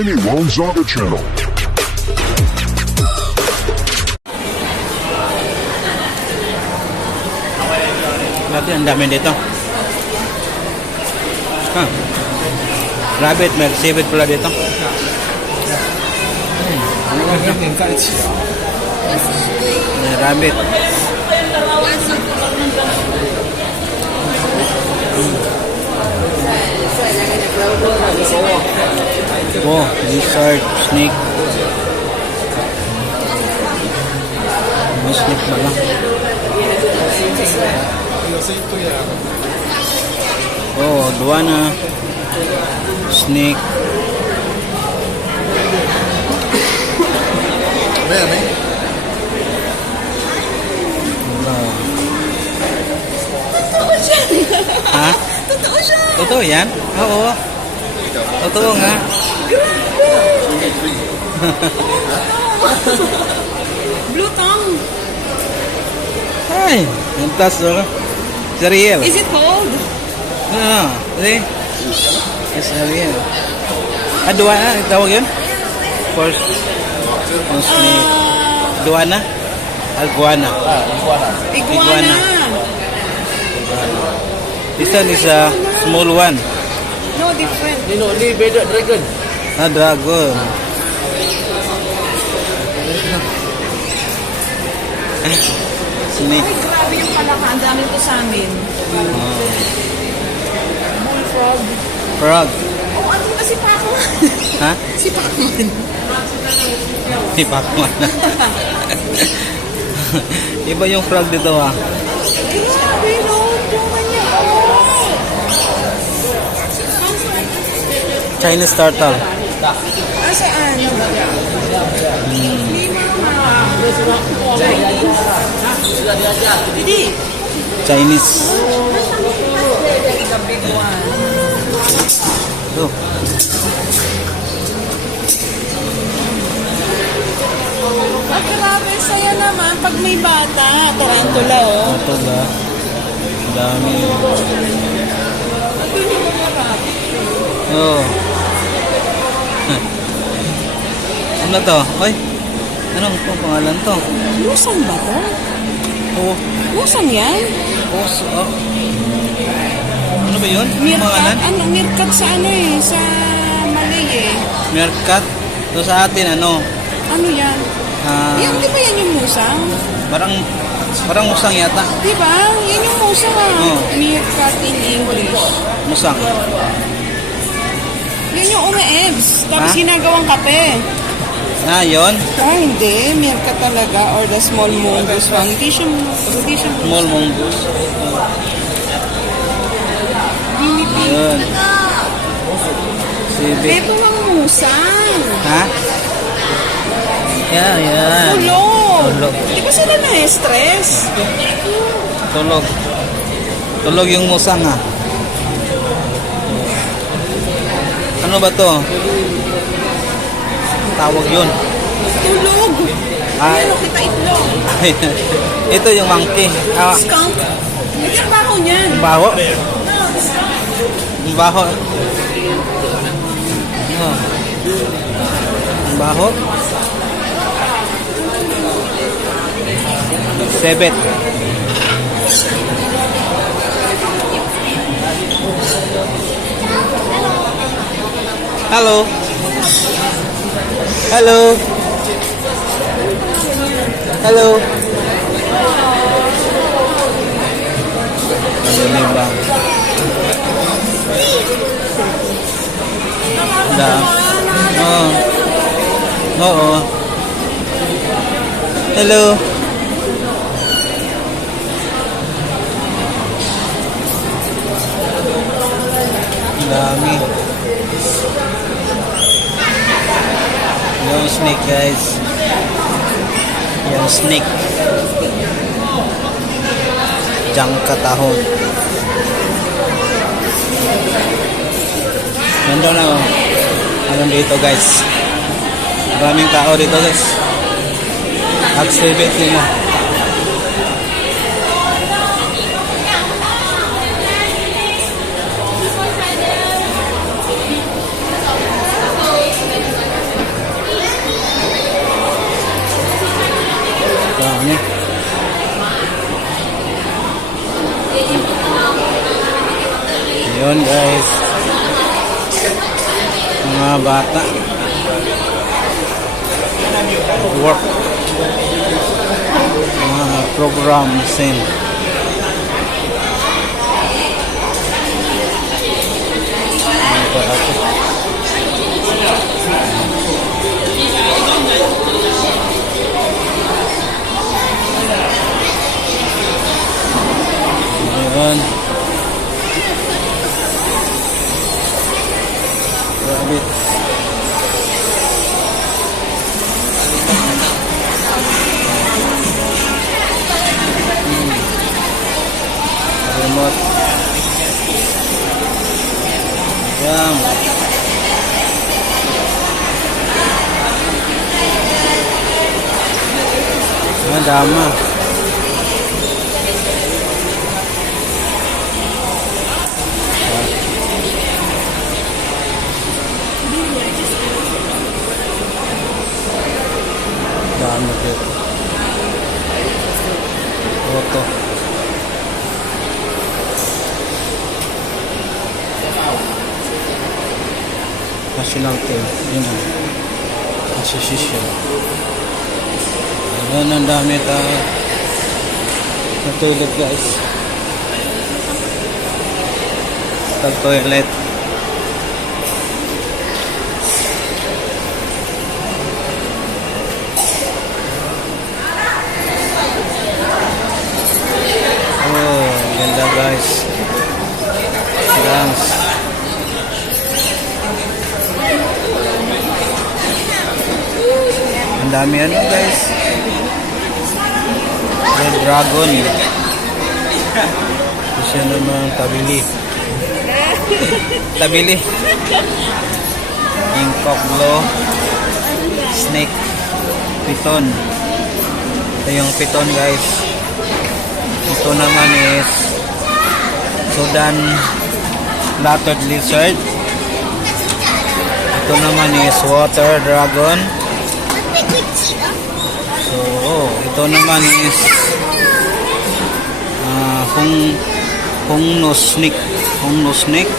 Mini Gonzaga Channel. Grabe, ang dami dito. Rabbit, may seaweed pala dito. May rabbit. Oh, lizard, snake. May snake pala. Oh, iguana, snake. Ha? Totoo siya! Totoo yan? Oo. Totoo nga. Blue tongue! Ay, yung tas oh. It's real. Is it cold? No, see? It's real. Duana, tawag yun? First, snake. Duana? Alguana. Iguana! This one is a small one. No, different. Ni beda dragon. Dragon. Snake. Ay, grabe yung palaka. Ang dami ito sa amin. Bullfrog. Frog. Oh, ano na si Pacman? Ha? Si Pacman. Si Pacman. Iba yung frog dito ah. Grabe, no? Tungan niya. Chinese turtle. Kasi ano? Hindi. Chinese. The big one. Oh. At grabe, saya naman pag may bata. Tarantula, oh. Ito ba? Ang dami. Oh. Ano to? Oy. Anong pangalan to? Musang ba to? Oh. Musang yan? Oso. Oh. Ano ba yun? Mirkat? Ano? Mirkat sa ano eh? Sa Malay eh. Meerkat. So sa atin ano? Ano yan? Yan, di ba yan yung musang? Parang musang yata. Di ba? Yan yung musang ah. Oh. Mirkat in English. Musang. Yan yung ume-ebs. Tapos Ha? ginagawang kape. Yun. Hindi. Mirkat talaga. Or the small mongoose one. Hindi siya Small mongoose. Yun. Sibit. Ito ang musang. Ha? Yan. Tulog. Tulog. Di ba sila na-stress? Tulog. Tulog yung musang ha. Ano ba to? Tawag yun. Tulog. Ay. Ano kita itlog? Ito yung monkey. Skunk. Ito yung baho niyan. Yung baho. Yung baho. Yung baho. Sebet. Hello. Hello. Hello. Ano ba? Oo. Hello. Ang dami. Yung snake guys. Yung snake. Jangkatahon. Nandun na oh. Hanggang dito guys. Maraming tao dito guys. Exhibit nila. Yun guys. Mga bata. Work. Mga program sin. Ayan. Grabe. Remote. Ayan. Ayan, dama. Dami dito. Auto. National Team. Yun ang association. Ayan, ang dami tayo. Natulog guys. Tag-toilet. Oh, ganda guys. Dance. Ang dami ano guys. Red Dragon. Kasi naman tabili. Tabili. Inkoklo. Snake. Piton. Ito yung piton guys. Ito naman is Sudan Flathead Lizard. Ito naman is Water Dragon. So, ito naman is Hungno Snake. Hungno Snake.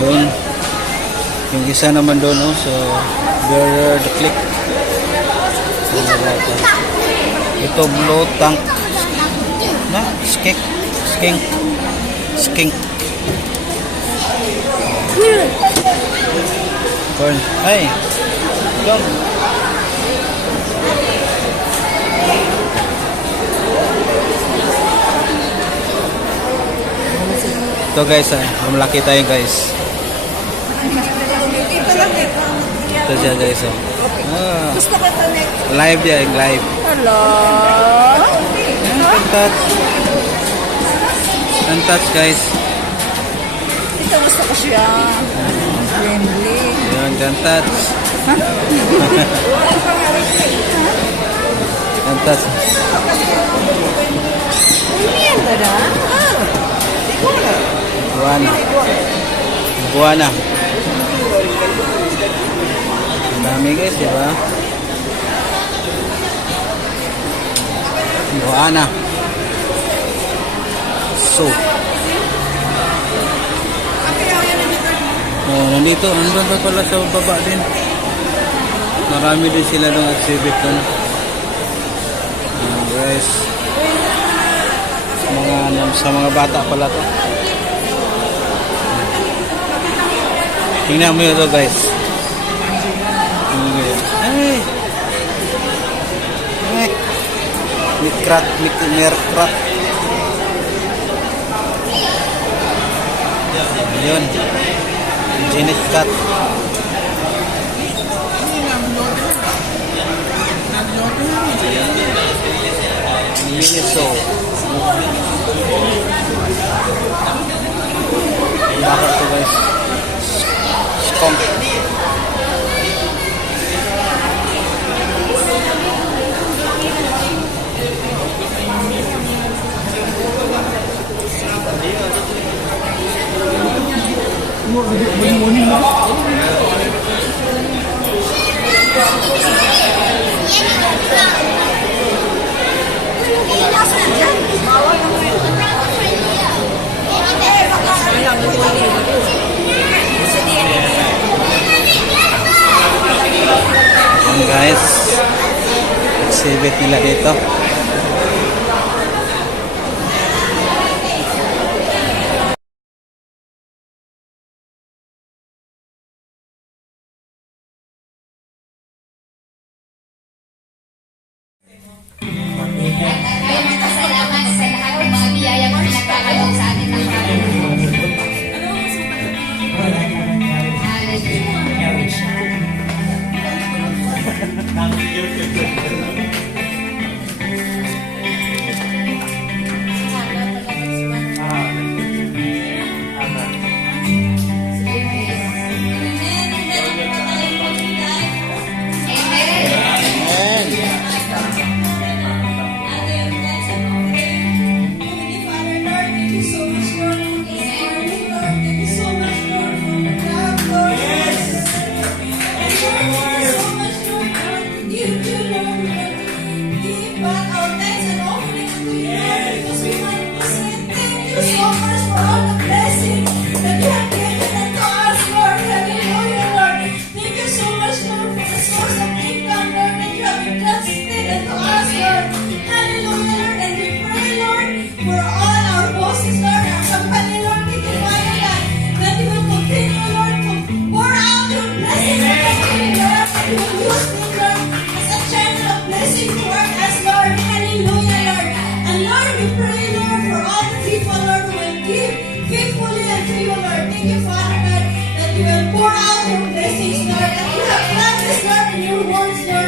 Yun. Yung isa naman doon, oh, so bear the click. Ito blue tank. Na? Skink. Skink. Skink. Corn. Ay. Come. Ito guys, malaki tayo guys. Ito siya guys. Gusto ko ito next. Live yan, live. Hello? Touch. Touch guys. Ito gusto ko siya. Friendly. Yan, touch. Touch. Mierda na? Buwana. Buwana. Ang dami guys, diba? Buwana. So. Oh, nandito. Nandun pa pala sa baba din. Marami din sila ng exhibit doon. Guys. Sa mga bata pala to. Tingnan mo yun to guys. Ay! Mikrat, mikrat. Yun. Genet cat. Miniso. Bakit to guys? Skunk. guys. Exhibit nila dito. Maraming pasalamat sa lahat ng mga biyaya mo na nagkakalog sa atin ng Pour out your blessings, Lord, that you have planned this, Lord, in your words, Lord.